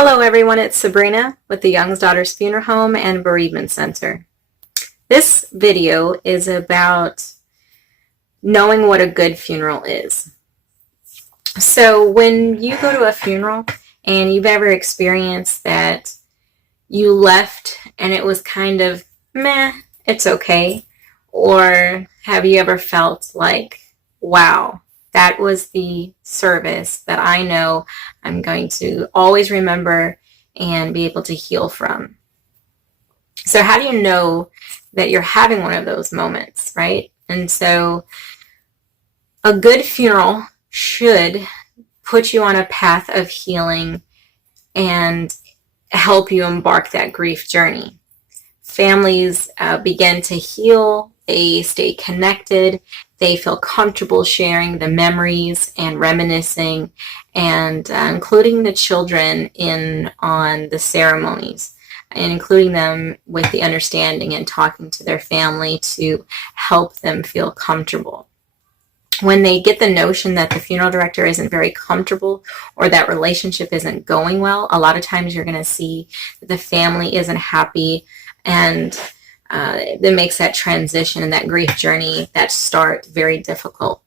Hello everyone, it's Sabrina with the Young's Daughters Funeral Home and Bereavement Center. This video is about knowing what a good funeral is. So when you go to a funeral and you've ever experienced that you left and it was kind of meh, it's okay, or have you ever felt like, wow, that was the service that I know I'm going to always remember and be able to heal from? So how do you know that you're having one of those moments, right? And so a good funeral should put you on a path of healing and help you embark that grief journey. Families begin to heal, they stay connected, they feel comfortable sharing the memories and reminiscing, and including the children in on the ceremonies, and including them with the understanding and talking to their family to help them feel comfortable. When they get the notion that the funeral director isn't very comfortable or that relationship isn't going well, a lot of times you're going to see that the family isn't happy, and that makes that transition and that grief journey, that start, very difficult.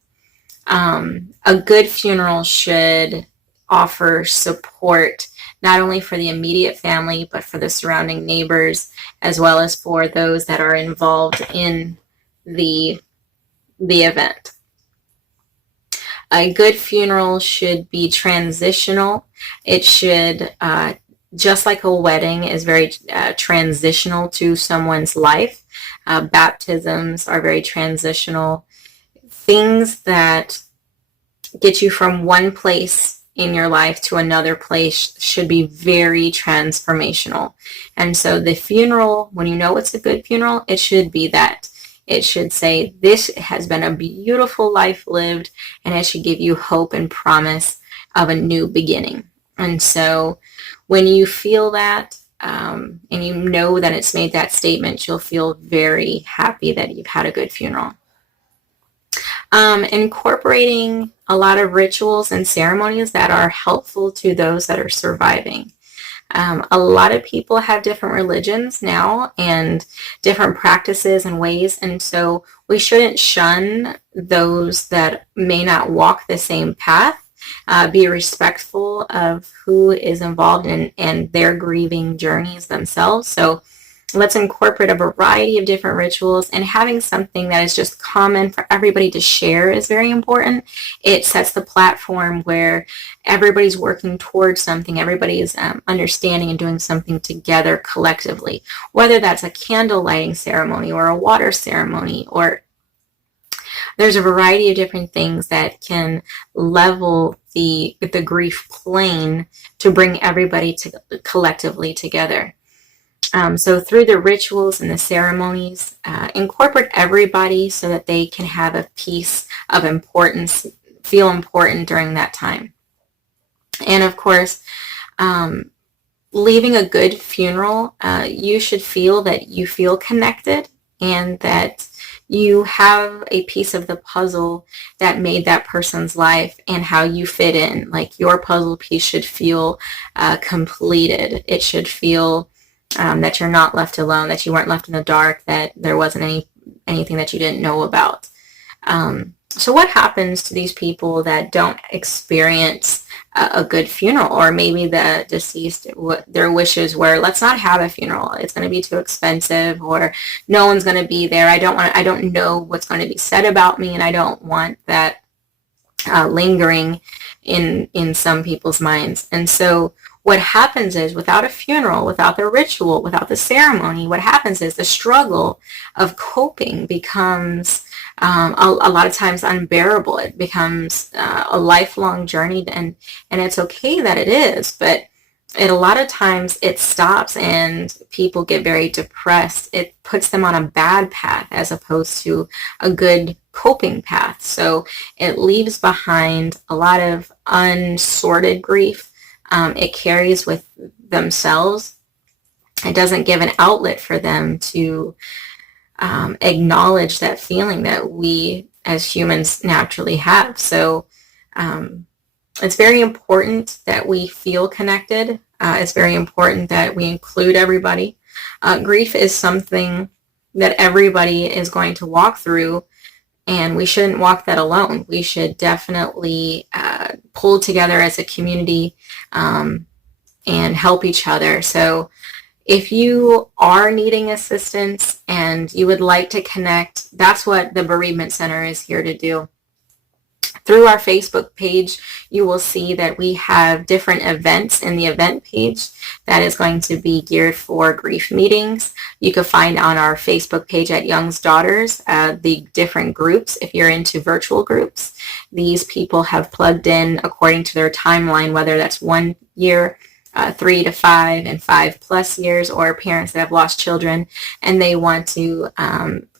A good funeral should offer support not only for the immediate family, but for the surrounding neighbors, as well as for those that are involved in the event. A good funeral should be transitional. It should, just like a wedding is very transitional to someone's life, baptisms are very transitional. Things that get you from one place in your life to another place should be very transformational. And so the funeral, when you know it's a good funeral, it should be that. It should say, this has been a beautiful life lived, and it should give you hope and promise of a new beginning. And so when you feel that, and you know that it's made that statement, you'll feel very happy that you've had a good funeral. Incorporating a lot of rituals and ceremonies that are helpful to those that are surviving. A lot of people have different religions now and different practices and ways, and so we shouldn't shun those that may not walk the same path. Be respectful of who is involved in their grieving journeys themselves. So let's incorporate a variety of different rituals, and having something that is just common for everybody to share is very important. It sets the platform where everybody's working towards something, everybody's understanding and doing something together collectively, whether that's a candle lighting ceremony or a water ceremony, or there's a variety of different things that can level the grief plane to bring everybody collectively together. So through the rituals and the ceremonies, incorporate everybody so that they can have a piece of importance, feel important during that time. And of course, leaving a good funeral, you should feel that you feel connected and that you have a piece of the puzzle that made that person's life and how you fit in. Like, your puzzle piece should feel completed. It should feel that you're not left alone, that you weren't left in the dark, that there wasn't anything that you didn't know about. So what happens to these people that don't experience a good funeral? Or maybe the deceased, their wishes were, let's not have a funeral, it's going to be too expensive, or no one's going to be there, I don't know what's going to be said about me, and I don't want that lingering in some people's minds. And so what happens is, without a funeral, without the ritual, without the ceremony, what happens is the struggle of coping becomes a lot of times unbearable. It becomes a lifelong journey, and it's okay that it is, but a lot of times it stops and people get very depressed. It puts them on a bad path as opposed to a good coping path. So it leaves behind a lot of unsorted grief. It carries with themselves. It doesn't give an outlet for them to acknowledge that feeling that we as humans naturally have. So it's very important that we feel connected. It's very important that we include everybody. Grief is something that everybody is going to walk through, and we shouldn't walk that alone. We should definitely pull together as a community and help each other. So if you are needing assistance and you would like to connect, that's what the Bereavement Center is here to do. Through our Facebook page, you will see that we have different events in the event page that is going to be geared for grief meetings. You can find on our Facebook page at Young's Daughters the different groups. If you're into virtual groups, these people have plugged in according to their timeline, whether that's 1 year, 3 to 5, and 5+ years, or parents that have lost children, and they want to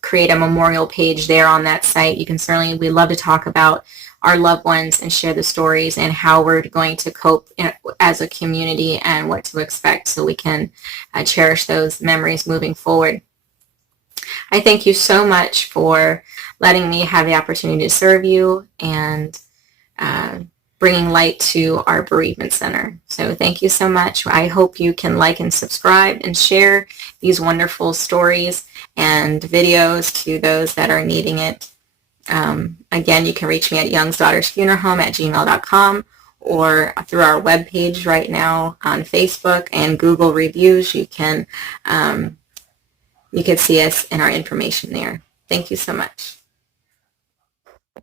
create a memorial page there on that site. You can certainly, we love to talk about our loved ones and share the stories and how we're going to cope as a community and what to expect so we can cherish those memories moving forward. I thank you so much for letting me have the opportunity to serve you and bringing light to our Bereavement Center. So thank you so much. I hope you can like and subscribe and share these wonderful stories and videos to those that are needing it. Again, you can reach me at youngsdaughtersfuneralhome@gmail.com or through our webpage right now on Facebook and Google reviews. You can see us and our information there. Thank you so much.